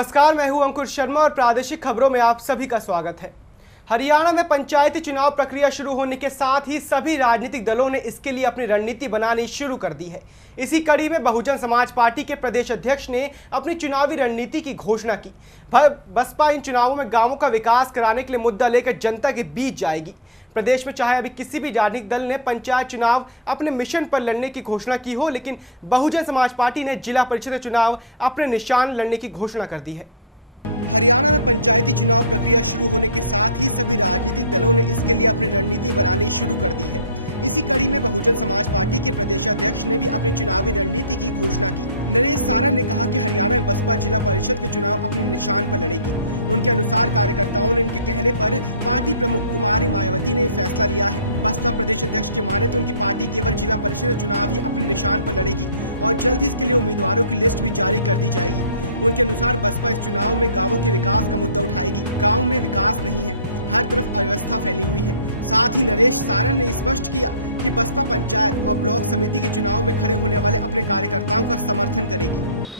नमस्कार, मैं हूं अंकुर शर्मा और प्रादेशिक खबरों में आप सभी का स्वागत है। हरियाणा में पंचायती चुनाव प्रक्रिया शुरू होने के साथ ही सभी राजनीतिक दलों ने इसके लिए अपनी रणनीति बनानी शुरू कर दी है। इसी कड़ी में बहुजन समाज पार्टी के प्रदेश अध्यक्ष ने अपनी चुनावी रणनीति की घोषणा की। बसपा इन चुनावों में गांवों का विकास कराने के लिए मुद्दा लेकर जनता के बीच जाएगी। प्रदेश में चाहे अभी किसी भी राजनीतिक दल ने पंचायत चुनाव अपने मिशन पर लड़ने की घोषणा की हो, लेकिन बहुजन समाज पार्टी ने जिला परिषद चुनाव अपने निशान लड़ने की घोषणा कर दी है।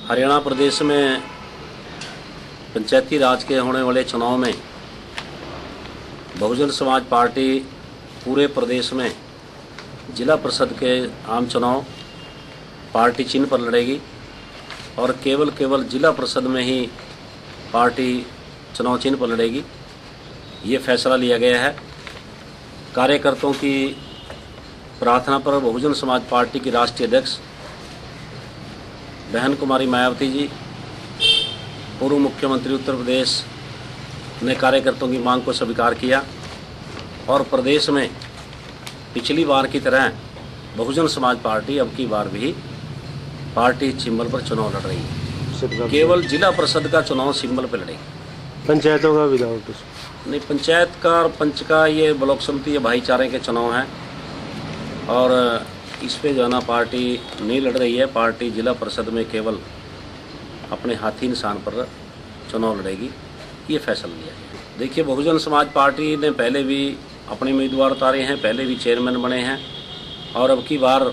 हरियाणा प्रदेश में पंचायती राज के होने वाले चुनाव में बहुजन समाज पार्टी पूरे प्रदेश में जिला परिषद के आम चुनाव पार्टी चिन्ह पर लड़ेगी और केवल जिला परिषद में ही पार्टी चुनाव चिन्ह पर लड़ेगी। ये फैसला लिया गया है। कार्यकर्ताओं की प्रार्थना पर बहुजन समाज पार्टी की राष्ट्रीय अध्यक्ष बहन कुमारी मायावती जी, पूर्व मुख्यमंत्री उत्तर प्रदेश ने कार्यकर्ताओं की मांग को स्वीकार किया और प्रदेश में पिछली बार की तरह बहुजन समाज पार्टी अब की बार भी पार्टी सिंबल पर चुनाव लड़ रही है। केवल जिला परिषद का चुनाव सिंबल पर लड़ेगी। पंचायतों का विदाउट नहीं, पंचायत का और पंच का ये ब्लॉक समिति या भाईचारे के चुनाव हैं और इस पे जो है ना पार्टी नहीं लड़ रही है। पार्टी जिला परिषद में केवल अपने हाथी निशान पर चुनाव लड़ेगी, ये फैसला लिया है। देखिए, बहुजन समाज पार्टी ने पहले भी अपने उम्मीदवार उतारे हैं, पहले भी चेयरमैन बने हैं और अब की बार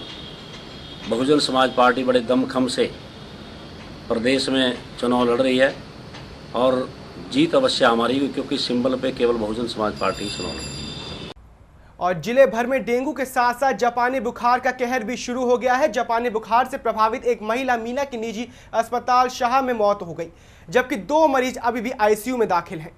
बहुजन समाज पार्टी बड़े दमखम से प्रदेश में चुनाव लड़ रही है और जीत अवश्य हमारी हुई, क्योंकि सिंबल पे केवल बहुजन समाज पार्टी चुनाव लड़ रही है। और जिले भर में डेंगू के साथ साथ जापानी बुखार का कहर भी शुरू हो गया है। जापानी बुखार से प्रभावित एक महिला मीना की निजी अस्पताल शाह में मौत हो गई, जबकि 2 मरीज अभी भी आईसीयू में दाखिल हैं।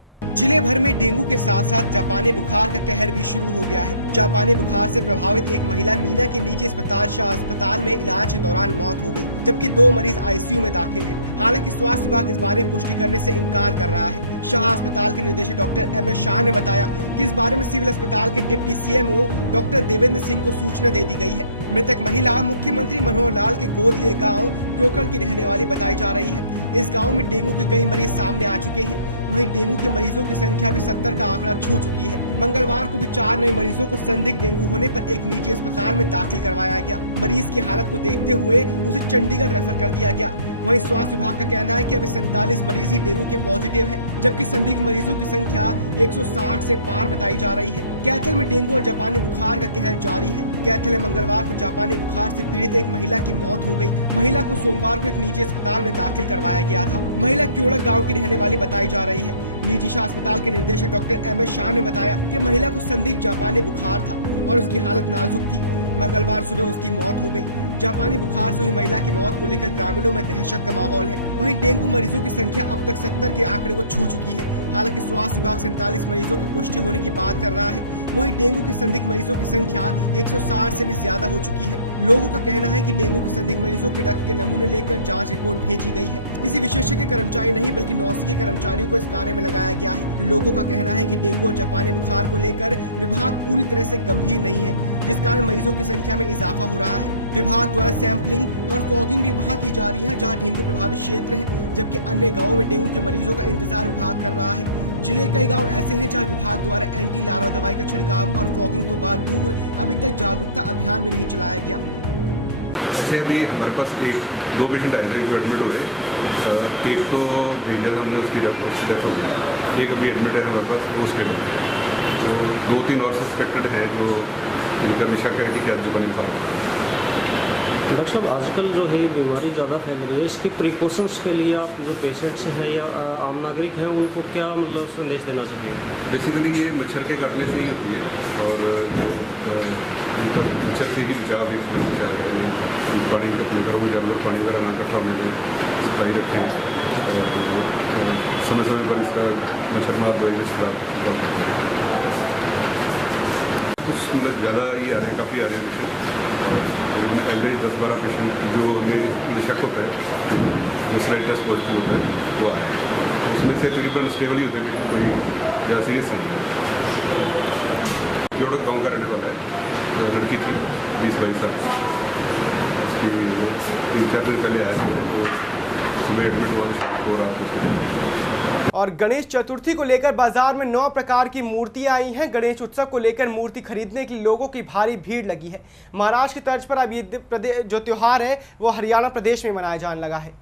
से अभी हमारे पास 2 पेशेंट आए थे जो एडमिट हुए। एक तो डेंजर हमने उसकी डेथ हो गई, एक अभी एडमिट है हमारे पास, वो स्टेबल है। तो 2-3 और सस्पेक्टेड है जो इनका निशा है कि क्या जुबानी बुखार। डॉक्टर साहब, आजकल जो है बीमारी ज़्यादा फैल रही है, इसके प्रिकॉशंस के लिए आप जो पेशेंट्स हैं या आम नागरिक हैं उनको क्या मतलब संदेश देना चाहिए? बेसिकली ये मच्छर के काटने से ही होती है और जो उनका मच्छर से ही बचाव एक बचाव है। पानी अपने घरों में जानवर पानी वगैरह ना इकट्ठा होने में सफाई रखें और समय समय पर इसका मच्छरमार दवाई इस्तेमाल कुछ मतलब ज़्यादा ही आ रहे हैं, काफ़ी आ रहे हैं पेशेंट। एवरेज 10-12 पेशेंट जो हमें शक होता है, जो स्लाइड टेस्ट पॉजिटिव होता है वो आए हैं। तो उसमें से तकरीबन स्टेबल ही होते हैं, कोई ज़्यादा सीरियस नहीं है। क्योड़क गाँव का रहने वाला है, लड़की थी 20-22 साल, उसकी 3-4 दिन पहले आया था, तो सुबह एडमिट हुआ और रात को। और गणेश चतुर्थी को लेकर बाजार में 9 प्रकार की मूर्तियां आई हैं। गणेश उत्सव को लेकर मूर्ति खरीदने के लिए लोगों की भारी भीड़ लगी है। महाराष्ट्र की तर्ज पर अब ये जो त्योहार है वो हरियाणा प्रदेश में मनाया जाने लगा है।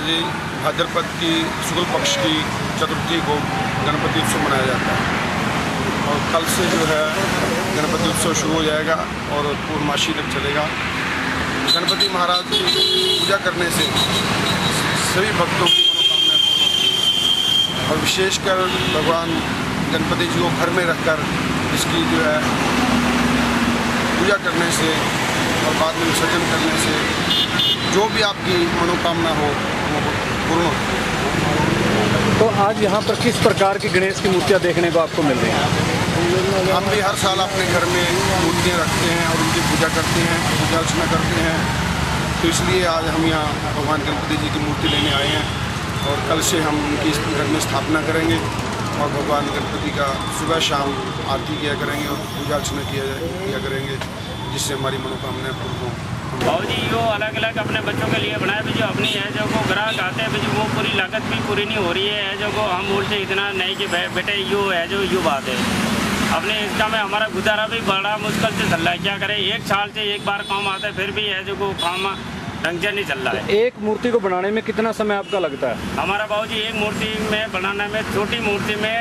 जी भाद्रपद की शुक्ल पक्ष की चतुर्थी को गणपति उत्सव मनाया जाता है और कल से जो है गणपति उत्सव शुरू हो जाएगा और पूर्णमासी तक चलेगा। गणपति महाराज की पूजा करने से सभी भक्तों की मनोकामनाएं पूर्ण होती हैं और विशेषकर भगवान गणपति जी को घर में रखकर इसकी जो है पूजा करने से और बाद में विसर्जन करने से जो भी आपकी मनोकामना हो वो पूर्ण होती है। तो आज यहाँ पर किस प्रकार की गणेश की मूर्तियाँ देखने को आपको मिल रही हैं? हम भी हर साल अपने घर में मूर्तियाँ रखते हैं और उनकी पूजा करते हैं, पूजा अर्चना करते हैं। तो इसलिए आज हम यहाँ भगवान गणपति जी की मूर्ति लेने आए हैं और कल से हम उनकी घर में स्थापना करेंगे और भगवान गणपति का सुबह शाम आरती किया करेंगे और पूजा अर्चना किया करेंगे, जिससे हमारी मनोकामनाएं पूर्ण हों। भाजी यो अलग अलग अपने बच्चों के लिए बनाए भी, जो अपनी है जो को ग्राहक आते हैं भी, वो पूरी लागत भी पूरी नहीं हो रही है जो को हम बोलते इतना नहीं कि बेटे यो है जो यू बात है। अपने इसका में हमारा गुजारा भी बड़ा मुश्किल से चल रहा है। क्या करें, 1 साल से 1 बार काम आता है, फिर भी है जो को काम ढंग से नहीं चल रहा है। एक मूर्ति को बनाने में कितना समय आपका लगता है? हमारा बाबूजी एक मूर्ति में बनाने में, छोटी मूर्ति में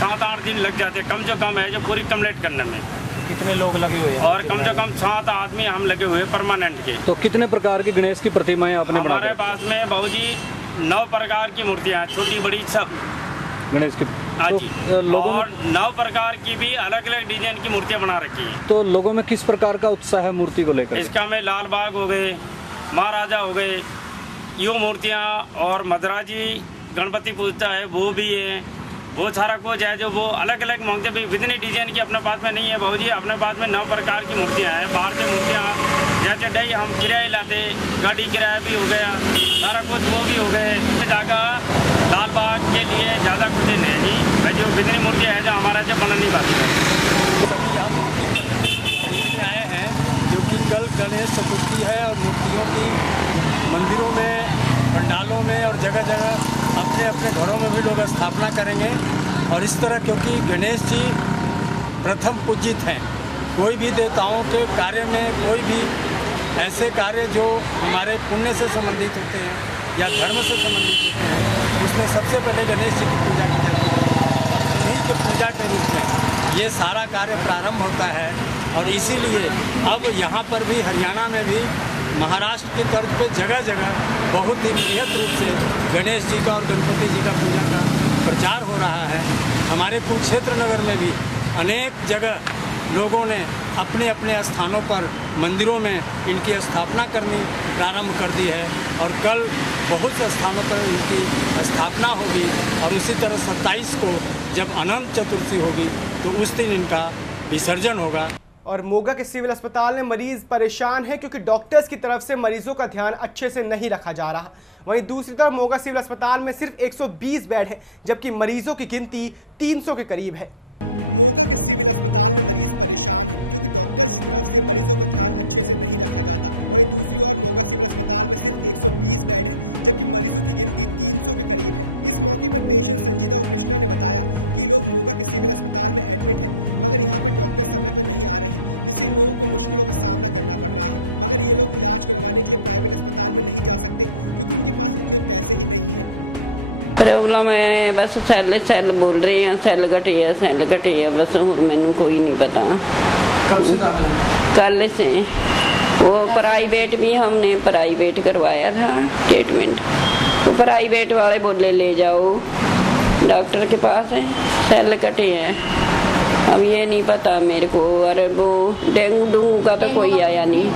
7-8 दिन लग जाते, कम से कम है जो पूरी कम्प्लीट करने में। कितने लोग लगे हुए हैं? और कम से कम 7 आदमी हम लगे हुए परमानेंट के। तो कितने प्रकार की गणेश की प्रतिमाएं आपने बनाई? हमारे पास में बाबूजी 9 प्रकार की मूर्तियाँ हैं, छोटी बड़ी सब गणेश की। तो लोगों और 9 प्रकार की भी अलग अलग डिजाइन की मूर्तियाँ बना रखी हैं। तो लोगों में किस प्रकार का उत्साह है मूर्ति को लेकर? इसका में लाल बाग हो गए, महाराजा हो गए, यो मूर्तियाँ, और मदराजी गणपति पूजता है वो भी है। बहुत सारा कुछ है जो वो अलग अलग मांगते भी, इतनी डिजाइन की अपने पास में नहीं है बाबूजी। अपने पास में 9 प्रकार की मूर्तियाँ हैं। बाहर से मूर्तियाँ जैसे डई हम किराए लाते, गाड़ी किराया भी हो गया, सारा कुछ वो भी हो गए। जगह लाल बाग के लिए ज़्यादा कुछ नहीं जी, भाई जो इतनी मूर्तियाँ हैं जो हमारा से बना नहीं पाती आए हैं क्योंकि कल गणेश चतुर्थी है और मूर्तियों की मंदिरों में, पंडालों में और जगह जगह अपने अपने घरों में भी लोग स्थापना करेंगे। और इस तरह क्योंकि गणेश जी प्रथम पूजित हैं, कोई भी देवताओं के कार्य में, कोई भी ऐसे कार्य जो हमारे पुण्य से संबंधित होते हैं या धर्म से संबंधित होते हैं, उसमें सबसे पहले गणेश जी की पूजा की जाती है। उन्हीं के पूजा के रूप में ये सारा कार्य प्रारंभ होता है। और इसीलिए अब यहाँ पर भी, हरियाणा में भी, महाराष्ट्र की तर्ज पे जगह जगह बहुत ही बृहद रूप से गणेश जी का और गणपति जी का पूजा का प्रचार हो रहा है। हमारे कुरुक्षेत्र नगर में भी अनेक जगह लोगों ने अपने अपने स्थानों पर मंदिरों में इनकी स्थापना करनी प्रारंभ कर दी है और कल बहुत से स्थानों पर इनकी स्थापना होगी और उसी तरह 27 को जब अनंत चतुर्थी होगी तो उस दिन इनका विसर्जन होगा। और मोगा के सिविल अस्पताल में मरीज परेशान है क्योंकि डॉक्टर्स की तरफ से मरीजों का ध्यान अच्छे से नहीं रखा जा रहा। वहीं दूसरी तरफ मोगा सिविल अस्पताल में सिर्फ 120 बेड है जबकि मरीजों की गिनती 300 के करीब है। प्रॉब्लम है बस सैल बोल रहे हैं, सैल घटे है बस, और मैनू कोई नहीं पता। कल से वो प्राइवेट भी हमने प्राइवेट करवाया था ट्रीटमेंट, तो प्राइवेट वाले बोले ले जाओ डॉक्टर के पास है, सैल घटे हैं। अब ये नहीं पता मेरे को, और वो डेंगू का तो कोई आया नहीं।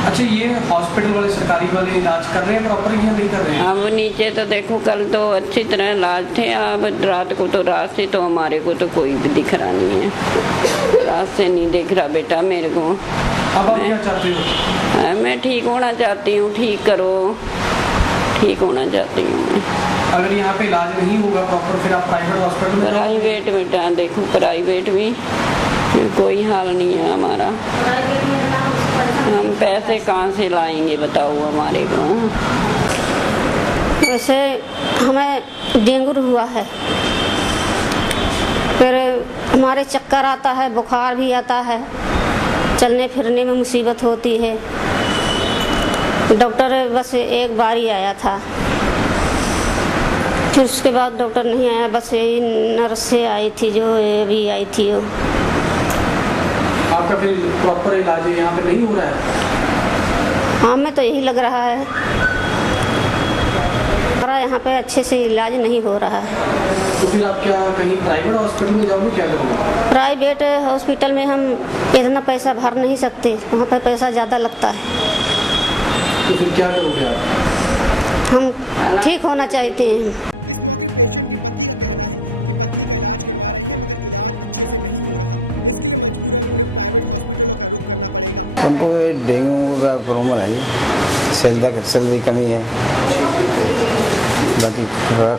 अच्छा, ये हॉस्पिटल वाले सरकारी वाले इलाज कर रहे हैं प्रॉपर या नहीं कर रहे हैं? अब नीचे तो देखो कल तो अच्छी तरह इलाज थे, अब रात को तो रात से तो हमारे को तो कोई भी दिख रहा नहीं है, रात से नहीं दिख रहा बेटा मेरे को। अब आप क्या चाहते हो? मैं ठीक होना चाहती हूँ, ठीक करो, ठीक होना चाहती हूँ मैं। अगर यहाँ पे इलाज नहीं होगा प्रॉपर फिर आप प्राइवेट हॉस्पिटल में? प्राइवेट बेटा देखो प्राइवेट भी कोई हाल नहीं है हमारा, हम पैसे कहाँ से लाएंगे बताओ हमारे को। वैसे हमें डेंगू हुआ है, फिर हमारे चक्कर आता है, बुखार भी आता है, चलने फिरने में मुसीबत होती है। डॉक्टर बस एक बार ही आया था, फिर उसके बाद डॉक्टर नहीं आया, बस यही नर्स से आई थी जो अभी आई थी। वो आपका फिर प्रॉपर इलाज यहाँ पे नहीं हो रहा है? हाँ, मैं तो यही लग रहा है, हमारा यहाँ पे अच्छे से इलाज नहीं हो रहा है। तो फिर आप क्या कहीं प्राइवेट हॉस्पिटल में जाओगे, क्या करोगे? प्राइवेट हॉस्पिटल में हम इतना पैसा भर नहीं सकते, वहाँ पर पैसा ज़्यादा लगता है। तो फिर क्या करोगे आप? हम ठीक होना चाहते हैं। हमको डेंगू का प्रॉब्लम है, सेल की कमी है, बाकी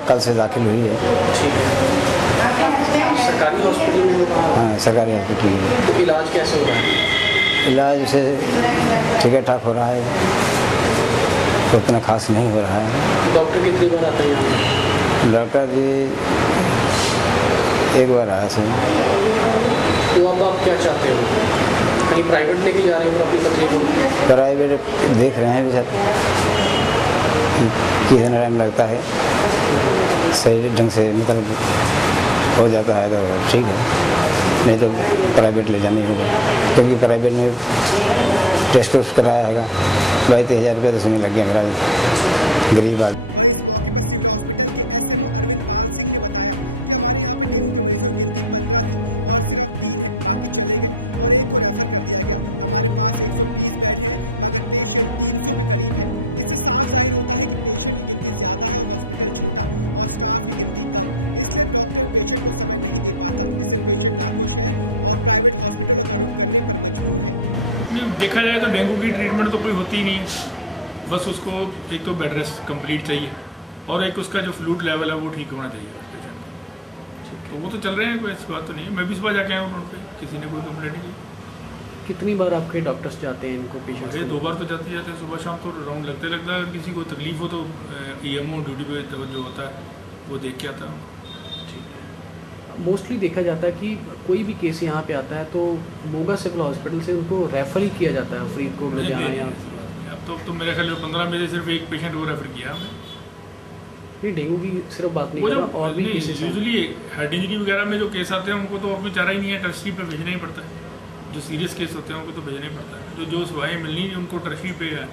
कल से दाखिल हुई है। सरकारी हॉस्पिटल में? हाँ, सरकारी हॉस्पिटल में। तो इलाज कैसे हो रहा है? इलाज से ठीक ठाक हो रहा है, तो उतना खास नहीं हो रहा है। डॉक्टर कितनी बार आता है यहाँ? डॉक्टर जी एक बार आया सर। तो अब आप क्या चाहते हो? कहीं प्राइवेट लेके जा रहे हो अपनी तकलीफ को? प्राइवेट देख रहे हैं भी सर, कितना टाइम लगता है, सही ढंग से मतलब हो जाता है तो ठीक है, नहीं तो प्राइवेट ले जाना ही होगा, क्योंकि प्राइवेट में टेस्ट उस्ट कराया है 22,000 रुपये तो उसमें लग गया मेरा, गरीब आदमी। देखा जाए तो डेंगू की ट्रीटमेंट तो कोई होती ही नहीं है, बस उसको एक तो बेड रेस्ट कंप्लीट चाहिए और एक उसका जो फ्लूइड लेवल है वो ठीक होना चाहिए पेशेंट का। तो वो तो चल रहे हैं, कोई ऐसी बात तो नहीं है। मैं भी सुबह जाके आया हूँ रोड पे, किसी ने कोई कंप्लेंट नहीं की। कितनी बार आपके डॉक्टर्स जाते हैं इनको पेशेंट? 2 बार तो जाते हैं, सुबह शाम तो राउंड लगते लगता है। अगर किसी को तकलीफ हो तो EMO ड्यूटी पे जो होता है वो देख के आता है। मोस्टली देखा जाता है कि कोई भी केस यहाँ पे आता है तो मोगा सिविल हॉस्पिटल से उनको रेफर ही किया जाता है फरीदकोट में जाना। यहाँ अब तो मेरे ख्याल में 15 में से सिर्फ एक पेशेंट वो रेफर किया हमने। नहीं, डेंगू की सिर्फ बात नहीं कर रहा, और भी केसेस यूजुअली हेड इंजरी वगैरह में जो केस आते हैं उनको तो और कोई चारा ही नहीं है, टर्शरी पे भेजना ही पड़ता है। जो सीरियस केस होते हैं उनको तो भेजना ही पड़ता है। जो सेवाएँ मिलनी उनको टर्शरी पे है,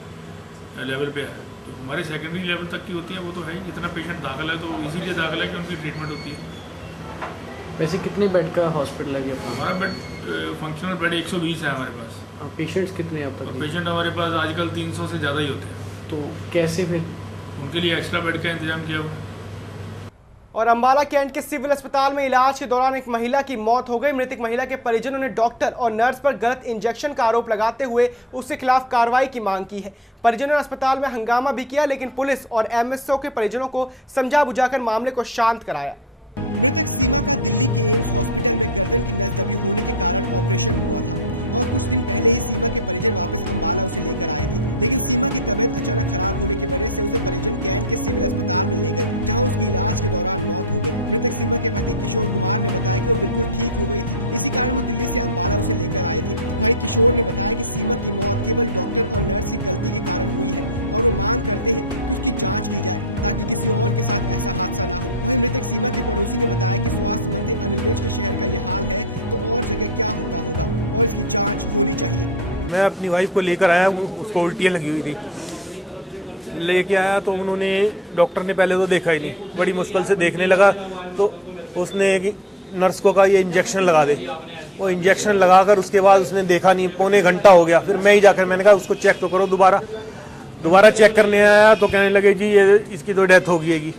लेवल पे है। तो हमारे सेकेंडरी लेवल तक की होती है वो तो है ही। जितना पेशेंट दाखिल है तो इसीलिए दाखिल है कि उनकी ट्रीटमेंट होती है। वैसे कितने बेड का हॉस्पिटल है? हमारा बेड फंक्शनल बेड 120 है हमारे पास। पेशेंट्स कितने अब तक? पेशेंट हमारे पास आजकल 300 से ज़्यादा ही होते हैं। तो कैसे फिर उनके लिए एक्स्ट्रा बेड का इंतजाम किया हुआ है। और अंबाला कैंट के सिविल अस्पताल में इलाज के दौरान एक महिला की मौत हो गई। मृतक महिला के परिजनों ने डॉक्टर और नर्स पर गलत इंजेक्शन का आरोप लगाते हुए उसके खिलाफ कार्रवाई की मांग की है। परिजनों ने अस्पताल में हंगामा भी किया, लेकिन पुलिस और एमएसओ के परिजनों को समझा बुझाकर मामले को शांत कराया। मैं अपनी वाइफ को लेकर आया, उसको उल्टियाँ लगी हुई थी। लेके आया तो उन्होंने, डॉक्टर ने पहले तो देखा ही नहीं, बड़ी मुश्किल से देखने लगा तो उसने नर्स को कहा ये इंजेक्शन लगा दे। वो इंजेक्शन लगाकर उसके बाद उसने देखा नहीं, पौने घंटा हो गया। फिर मैं ही जाकर मैंने कहा उसको चेक तो करो। दोबारा चेक करने आया तो कहने लगे जी ये इसकी तो डेथ हो गई।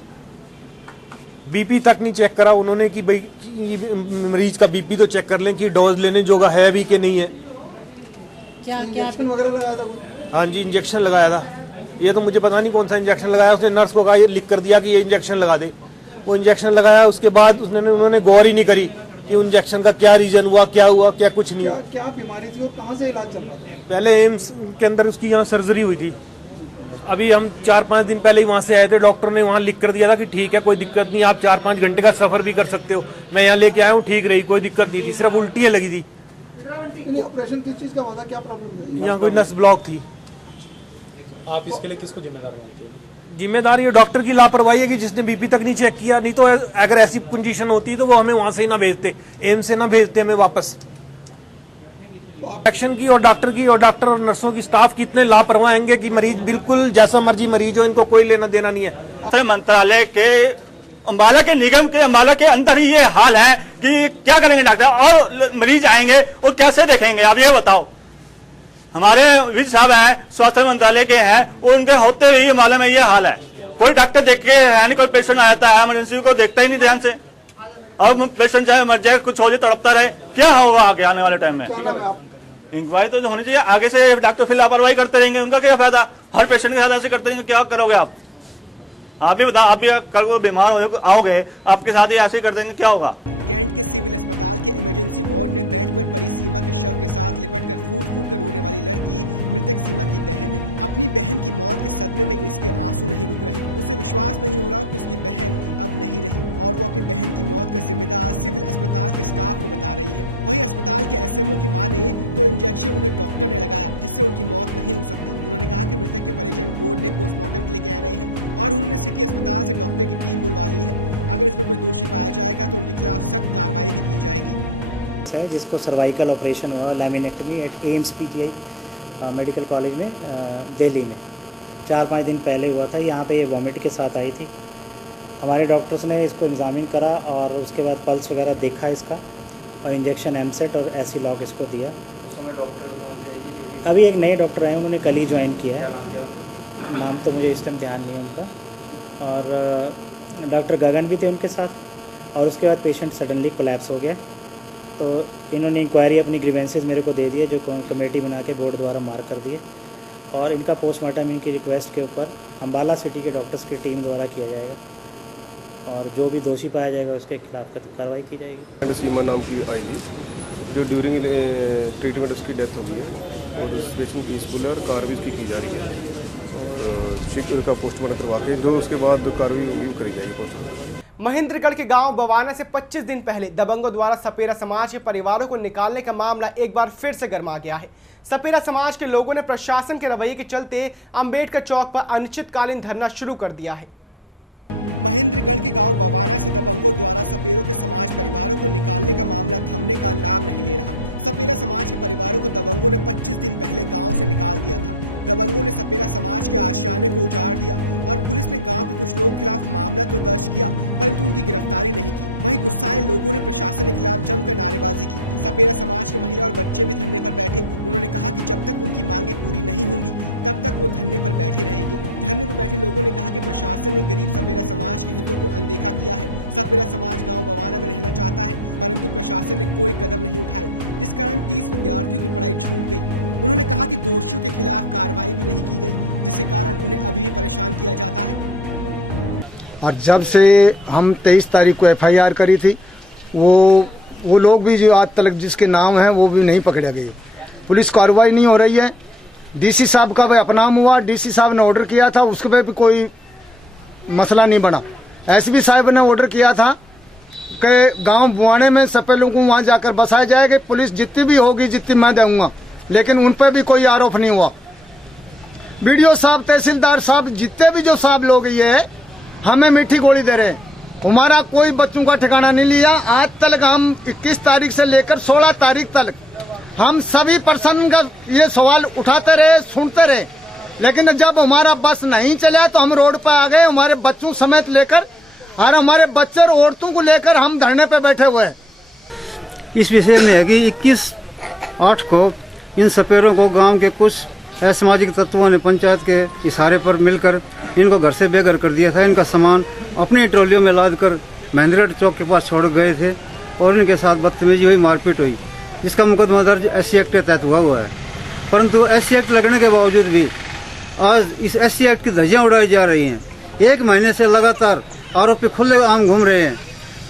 बीपी तक नहीं चेक करा उन्होंने कि भाई मरीज का बीपी तो चेक कर लें कि डोज लेने जोगा है भी कि नहीं है। क्या इंजेक्शन वगैरह लगाया था? हाँ जी, इंजेक्शन लगाया था। ये तो मुझे पता नहीं कौन सा इंजेक्शन लगाया। उसने नर्स को कहा ये लिख कर दिया कि ये इंजेक्शन लगा दे। वो इंजेक्शन लगाया, उसके बाद उन्होंने गौर ही नहीं करी कि इंजेक्शन का क्या रीजन हुआ, क्या कुछ नहीं हुआ। क्या बीमारी थी और कहाँ से इलाज चल रहा था? पहले एम्स के अंदर उसकी यहाँ सर्जरी हुई थी। अभी हम 4-5 दिन पहले ही वहाँ से आए थे। डॉक्टर ने वहाँ लिख कर दिया था कि ठीक है, कोई दिक्कत नहीं, आप 4-5 घंटे का सफर भी कर सकते हो। मैं यहाँ लेके आया हूँ, ठीक रही, कोई दिक्कत नहीं थी, सिर्फ उल्टियाँ लगी थी। ऑपरेशन किस चीज का हुआ था, क्या प्रॉब्लम है? यहाँ कोई नस ब्लॉक थी। आप इसके लिए किसको जिम्मेदार मानते हैं? जिम्मेदार ये डॉक्टर की लापरवाही है कि जिसने बीपी तक नहीं चेक किया। नहीं तो अगर ऐसी कंडीशन होती तो वो हमें वहां से ही ना भेजते, एम्स से ना भेजते हमें वापस। एक्शन की और डॉक्टर और नर्सों की स्टाफ कितने लापरवाह होंगे कि मरीज बिल्कुल जैसा मर्जी मरीज हो, इनको कोई लेना देना नहीं है। मंत्रालय के अंबाला के निगम के अंबाला के अंदर ही ये हाल है कि क्या करेंगे डॉक्टर, और मरीज आएंगे और कैसे देखेंगे? आप ये बताओ। हमारे विज साहब हैं, स्वास्थ्य मंत्रालय के हैं, और उनके होते हुए अंबाला में ये हाल है। कोई डॉक्टर देख के है नहीं, कोई पेशेंट आ जाता है इमरजेंसी को देखता ही नहीं ध्यान से। अब पेशेंट चाहे मर जाए, कुछ हो जाए, तड़पता रहे, क्या होगा आगे आने वाले टाइम में? इंक्वायरी तो होनी चाहिए। आगे से डॉक्टर फिर लापरवाही करते रहेंगे, उनका क्या फायदा? हर पेशेंट के साथ ऐसे करते रहेंगे, क्या करोगे आप? आप भी बताओ, आप भी कल को बीमार हो आओगे, आपके साथ ही ऐसे ही कर देंगे, क्या होगा? है जिसको सर्वाइकल ऑपरेशन हुआ, laminectomy at AIIMS PGI medical college में दिल्ली में 4-5 दिन पहले हुआ था। यहाँ पे ये वॉमिट के साथ आई थी। हमारे डॉक्टर्स ने इसको एग्जामिन करा और उसके बाद पल्स वगैरह देखा इसका, और इंजेक्शन एमसेट और एसी लॉक इसको दिया। अभी एक नए डॉक्टर आए, उन्होंने कल ही ज्वाइन किया है। नाम तो मुझे इस टाइम ध्यान नहीं है उनका। और डॉक्टर गगन भी थे उनके साथ। और उसके बाद पेशेंट सडनली कोलैप्स हो गया, तो इन्होंने इंक्वायरी अपनी ग्रीवेंसेस मेरे को दे दिए, जो कमेटी बना के बोर्ड द्वारा मार्क कर दिए, और इनका पोस्टमार्टम इनकी रिक्वेस्ट के ऊपर अंबाला सिटी के डॉक्टर्स की टीम द्वारा किया जाएगा, और जो भी दोषी पाया जाएगा उसके खिलाफ कार्रवाई की जाएगी। सीमा नाम की आई थी, जो ड्यूरिंग ट्रीटमेंट उसकी डेथ हो गई है, और उस पेशेंट पीसफुल है और कार्रवाई उसकी की जा रही है, और का पोस्टमार्टम करवा के जो उसके बाद कार्रवाई करी जाएगी पोस्टमार्टम। महेंद्रगढ़ के गांव बवाना से 25 दिन पहले दबंगों द्वारा सपेरा समाज के परिवारों को निकालने का मामला एक बार फिर से गर्मा गया है। सपेरा समाज के लोगों ने प्रशासन के रवैये के चलते अंबेडकर चौक पर अनिश्चितकालीन धरना शुरू कर दिया है। और जब से हम 23 तारीख को FIR करी थी वो लोग भी जो आज तक जिसके नाम हैं वो भी नहीं पकड़े गए। पुलिस कार्रवाई नहीं हो रही है। DC साहब का भी अपनाम हुआ, DC साहब ने ऑर्डर किया था, उसके पे भी कोई मसला नहीं बना। SB साहब ने ऑर्डर किया था कि गांव बुआने में सपेलों को वहां जाकर बसाया जाएगा, पुलिस जितनी भी होगी जितनी मैं दूंगा, लेकिन उन पर भी कोई आरोप नहीं हुआ। BDO साहब, तहसीलदार साहब, जितने भी जो साहब लोग ये हमें मीठी गोली दे रहे हैं, हमारा कोई बच्चों का ठिकाना नहीं लिया। आज तक हम 21 तारीख से लेकर 16 तारीख तक हम सभी पर्सन का ये सवाल उठाते रहे, सुनते रहे, लेकिन जब हमारा बस नहीं चला तो हम रोड पर आ गए, हमारे बच्चों समेत लेकर, और हमारे बच्चे और औरतों को लेकर हम धरने पे बैठे हुए हैं। इस विषय में है कि 21/8 को इन सपेरों को गांव के कुछ असामाजिक तत्वों ने पंचायत के इशारे पर मिलकर इनको घर से बेघर कर दिया था। इनका सामान अपनी ट्रॉलियों में लाद कर महेंद्रगढ़ चौक के पास छोड़ गए थे और इनके साथ बदतमीजी हुई, मारपीट हुई, जिसका मुकदमा दर्ज SC एक्ट के तहत हुआ है। परंतु SC एक्ट लगने के बावजूद भी आज इस SC एक्ट की धज्जियां उड़ाई जा रही हैं। 1 महीने से लगातार आरोपी खुले आम घूम रहे हैं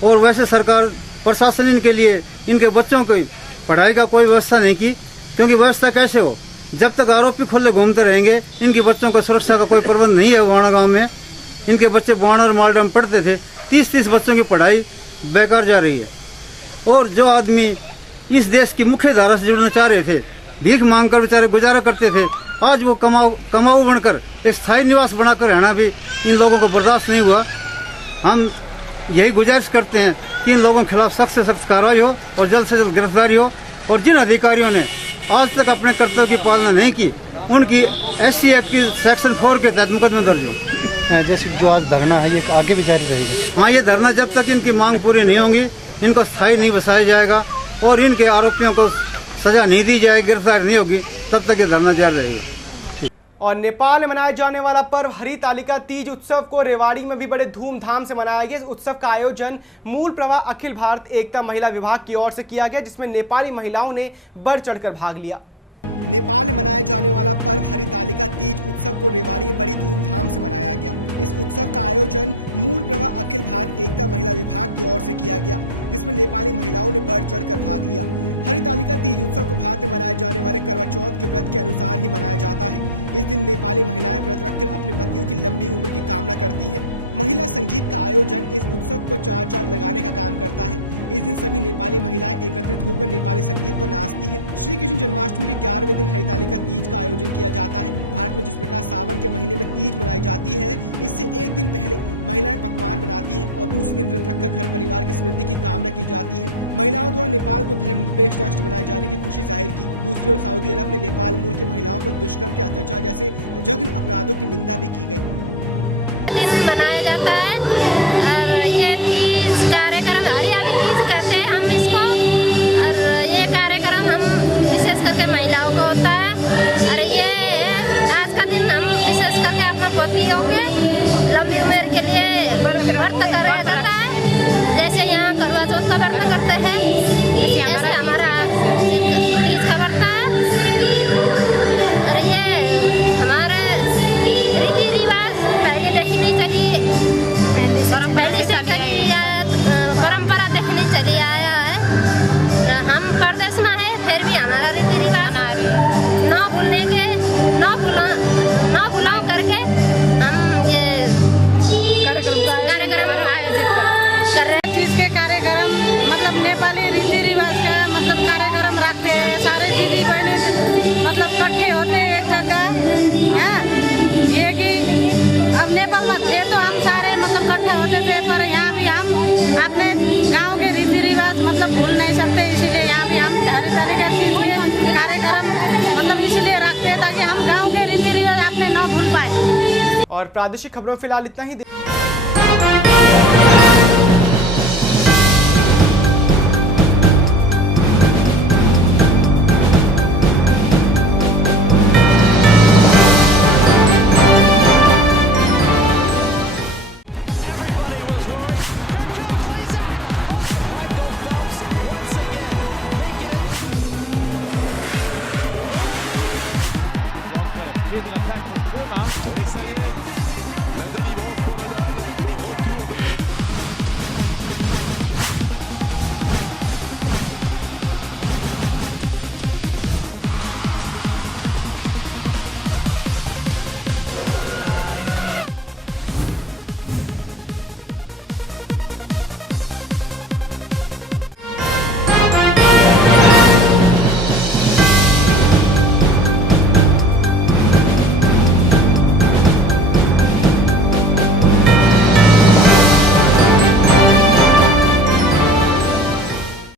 और वैसे सरकार प्रशासन इनके लिए इनके बच्चों की पढ़ाई का कोई व्यवस्था नहीं की, क्योंकि व्यवस्था कैसे हो जब तक आरोपी खुले घूमते रहेंगे। इनके बच्चों को सुरक्षा का कोई प्रबंध नहीं है। बुआना गाँव में इनके बच्चे बुआना और मालडा में पढ़ते थे, 30 बच्चों की पढ़ाई बेकार जा रही है। और जो आदमी इस देश की मुख्य धारा से जुड़ना चाह रहे थे, भीख मांग कर बेचारे गुजारा करते थे, आज वो कमाऊ बनकर एक स्थायी निवास बनाकर रहना भी इन लोगों को बर्दाश्त नहीं हुआ। हम यही गुजारिश करते हैं कि इन लोगों के खिलाफ सख्त से सख्त कार्रवाई हो और जल्द से जल्द गिरफ्तारी हो, और जिन अधिकारियों ने आज तक अपने कर्तव्य की पालना नहीं की उनकी SC एक्ट की सेक्शन 4 के तहत मुकदमा दर्ज हो। जैसे जो आज धरना है ये आगे भी जारी रहेगा? हाँ, ये धरना जब तक इनकी मांग पूरी नहीं होगी, इनको स्थायी नहीं बसाया जाएगा और इनके आरोपियों को सजा नहीं दी जाएगी, गिरफ्तार नहीं होगी, तब तक ये धरना जारी रहेगा। और नेपाल में मनाया जाने वाला पर्व हरितालिका तीज उत्सव को रेवाड़ी में भी बड़े धूमधाम से मनाया गया। इस उत्सव का आयोजन मूल प्रवाह अखिल भारत एकता महिला विभाग की ओर से किया गया, जिसमें नेपाली महिलाओं ने बढ़ चढ़कर भाग लिया। मनाया जाता है और ये तीज कार्यक्रम हरियाली तीज कहते हैं हम इसको, और ये कार्यक्रम हम विशेष करके महिलाओं को होता है। और ये आज का दिन हम विशेष करके अपने पतियों के लंबी उम्र के लिए व्रत कराया जाता है। जैसे यहाँ करवा चौथ का व्रत करते हैं, ऐसे हमारा तीज का व्रत है। और ये हमारे रीति रिवाज पहले देखने चली, पहले से परंपरा देखने चली आया है। हम प्रदेश में है, फिर भी हमारा रीति रिवाज न भूलने के न भुलाओ करके हम ये कार्यक्रम आयोजित कर रहे हैं। चीज के कार्यक्रम मतलब नेपाली रीति रिवाज का मतलब कार्यक्रम रखते हैं। सारे दीदी बहने मतलब इकट्ठे होते हैं एक जगह। ये कि अब नेपाल में थे तो हम सारे मतलब इकट्ठे होते थे, पर यहाँ भी हम अपने गांव के रीति रिवाज मतलब भूल नहीं सकते, इसीलिए यहाँ भी हम हरितालिका तीज के कार्यक्रम मतलब इसीलिए रखते हैं ताकि हम गांव के रीति रिवाज अपने न भूल पाए। और प्रादेशिक खबरों में फिलहाल इतना ही।